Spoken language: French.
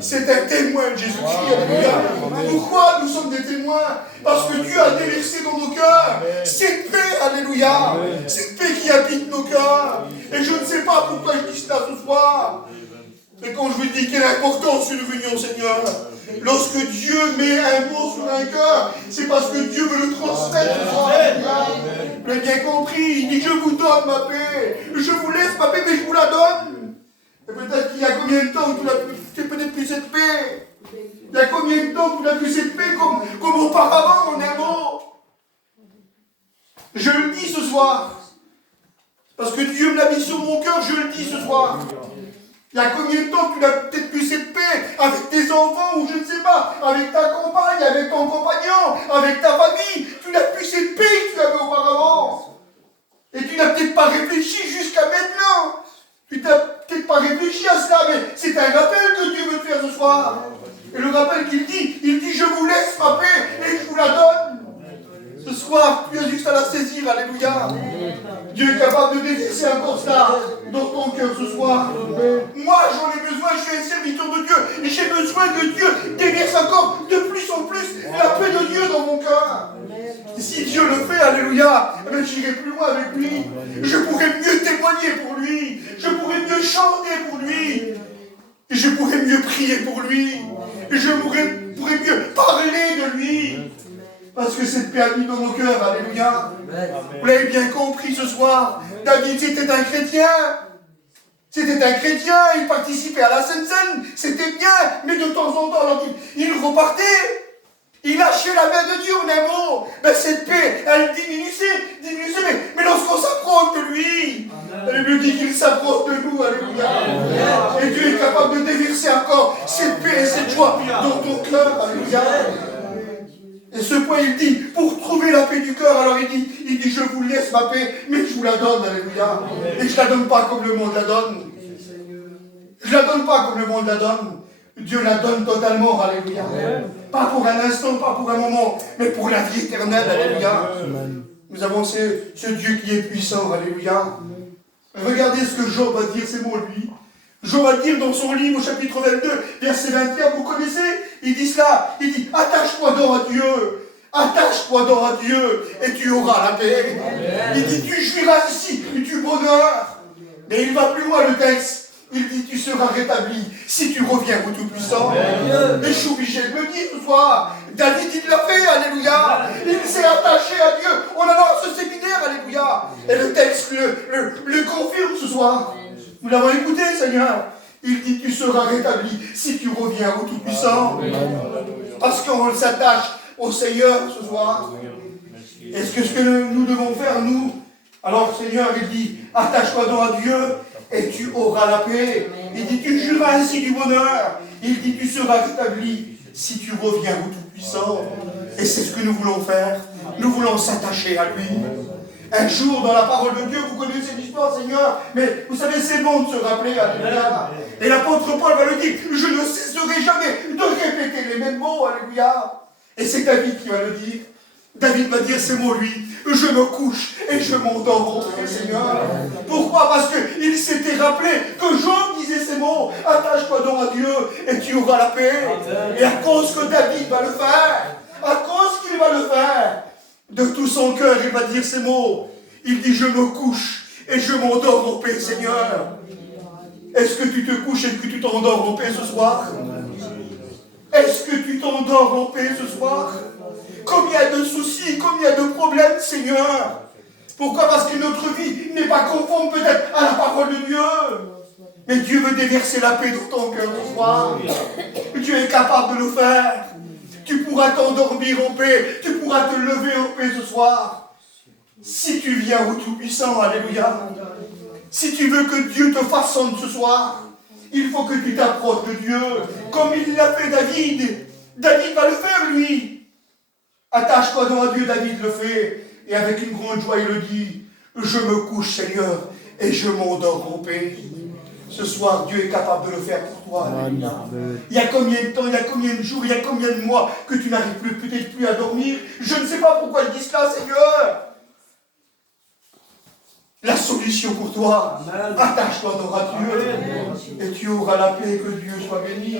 C'est un témoin de Jésus-Christ. Alléluia. Pourquoi nous sommes des témoins? Parce que Dieu a déversé dans nos cœurs cette paix. Alléluia. Cette paix qui habite nos cœurs. Et je ne sais pas pourquoi je dis cela ce soir. Mais quand je vous dis quelle importance une réunion, Seigneur, lorsque Dieu met un mot sur un cœur, c'est parce que Dieu veut le transmettre. Vous l'avez bien compris, il dit je vous donne ma paix, je vous laisse ma paix, mais je vous la donne. Et peut-être qu'il y a combien de temps que tu n'as peut-être plus cette paix? Il y a combien de temps que tu n'as plus cette paix comme auparavant, en un mot? Je le dis ce soir, parce que Dieu me l'a mis sur mon cœur, je le dis ce soir. Il y a combien de temps que tu n'as peut-être plus cette paix avec tes enfants ou je ne sais pas, avec ta compagne, avec ton compagnon, avec ta famille. Tu n'as plus cette paix que tu avais auparavant. Et tu n'as peut-être pas réfléchi jusqu'à maintenant. Tu n'as peut-être pas réfléchi à cela, mais c'est un rappel que Dieu veut te faire ce soir. Et le rappel qu'il dit, il dit je vous laisse ma paix et je vous la donne. Ce soir, tu as juste à la saisir, alléluia. Dieu est capable de déverser encore cela dans ton cœur ce soir. Moi, j'en ai besoin, je suis un serviteur de Dieu. Et j'ai besoin que Dieu déverse encore de plus en plus la paix de Dieu dans mon cœur. Et si Dieu le fait, alléluia, j'irai plus loin avec lui. Je pourrai mieux témoigner pour lui. Je pourrai mieux chanter pour lui. Et je pourrai mieux prier pour lui. Et je pourrai mieux parler de lui. Parce que cette paix habite dans nos cœurs, alléluia. Vous l'avez bien compris ce soir. David, c'était un chrétien. C'était un chrétien, il participait à la Sainte Seine, c'était bien, mais de temps en temps, il repartait. Il lâchait la main de Dieu en un mot. Ben, cette paix, elle diminuait, mais lorsqu'on s'approche de lui, la Bible dit qu'il s'approche de nous, alléluia. Et Dieu est capable de déverser encore cette paix et cette joie dans ton cœur, alléluia. Et ce point, il dit, pour trouver la paix du cœur, alors il dit, je vous laisse ma paix, mais je vous la donne, alléluia. Et je ne la donne pas comme le monde la donne. Je ne la donne pas comme le monde la donne. Dieu la donne totalement, alléluia. Pas pour un instant, pas pour un moment, mais pour la vie éternelle, alléluia. Nous avons ce Dieu qui est puissant, alléluia. Regardez ce que Job va dire, ces mots, lui. Job va dire dans son livre, au chapitre 22, verset 21, vous connaissez? Il dit cela, il dit, attache-toi donc à Dieu. Attache-toi donc à Dieu et tu auras la paix. Il dit, tu jouiras ici du bonheur. Mais il va plus loin le texte. Il dit, tu seras rétabli si tu reviens au Tout-Puissant. Et je suis obligé de le dire ce soir. David, il l'a fait, alléluia. Il s'est attaché à Dieu. On a dans ce séminaire, alléluia. Et le texte le confirme ce soir. Nous l'avons écouté, Seigneur. Il dit, tu seras rétabli si tu reviens au Tout-Puissant. Parce qu'on s'attache au Seigneur ce soir. Est-ce que ce que nous devons faire, nous? Alors, Seigneur, il dit, attache-toi donc à Dieu et tu auras la paix. Il dit, tu jureras ainsi du bonheur. Il dit, tu seras rétabli si tu reviens au Tout-Puissant. Et c'est ce que nous voulons faire. Nous voulons s'attacher à lui. Un jour, dans la parole de Dieu, vous connaissez l'histoire, Seigneur, mais vous savez, c'est bon de se rappeler, alléluia. Et l'apôtre Paul va le dire, je ne cesserai jamais de répéter les mêmes mots, alléluia. Et c'est David qui va le dire. David va dire ces mots, lui, je me couche et je m'endors auprès, Seigneur. Pourquoi? Parce qu'il s'était rappelé que Job disait ces mots, attache-toi donc à Dieu et tu auras la paix. Et à cause que David va le faire, à cause qu'il va le faire, de tout son cœur, il va dire ces mots. Il dit, je me couche et je m'endors en paix, Seigneur. Est-ce que tu te couches et que tu t'endors en paix ce soir? Est-ce que tu t'endors en paix ce soir? Combien de soucis, combien de problèmes, Seigneur? Pourquoi? Parce que notre vie n'est pas conforme peut-être à la parole de Dieu. Mais Dieu veut déverser la paix dans ton cœur ce soir. Dieu est capable de le faire. Tu pourras t'endormir en paix. Tu pourras te lever en paix ce soir. Si tu viens au Tout-Puissant, alléluia. Si tu veux que Dieu te façonne ce soir, il faut que tu t'approches de Dieu. Comme il l'a fait David. David va le faire, lui. Attache-toi donc à Dieu, David le fait. Et avec une grande joie, il le dit. Je me couche, Seigneur, et je m'endors en paix. Ce soir, Dieu est capable de le faire pour toi. Alléluia. Il y a combien de temps, il y a combien de jours, il y a combien de mois que tu n'arrives plus, peut-être plus à dormir? Je ne sais pas pourquoi il dit cela, Seigneur. La solution pour toi, attache-toi donc à Dieu et tu auras la paix, que Dieu soit béni.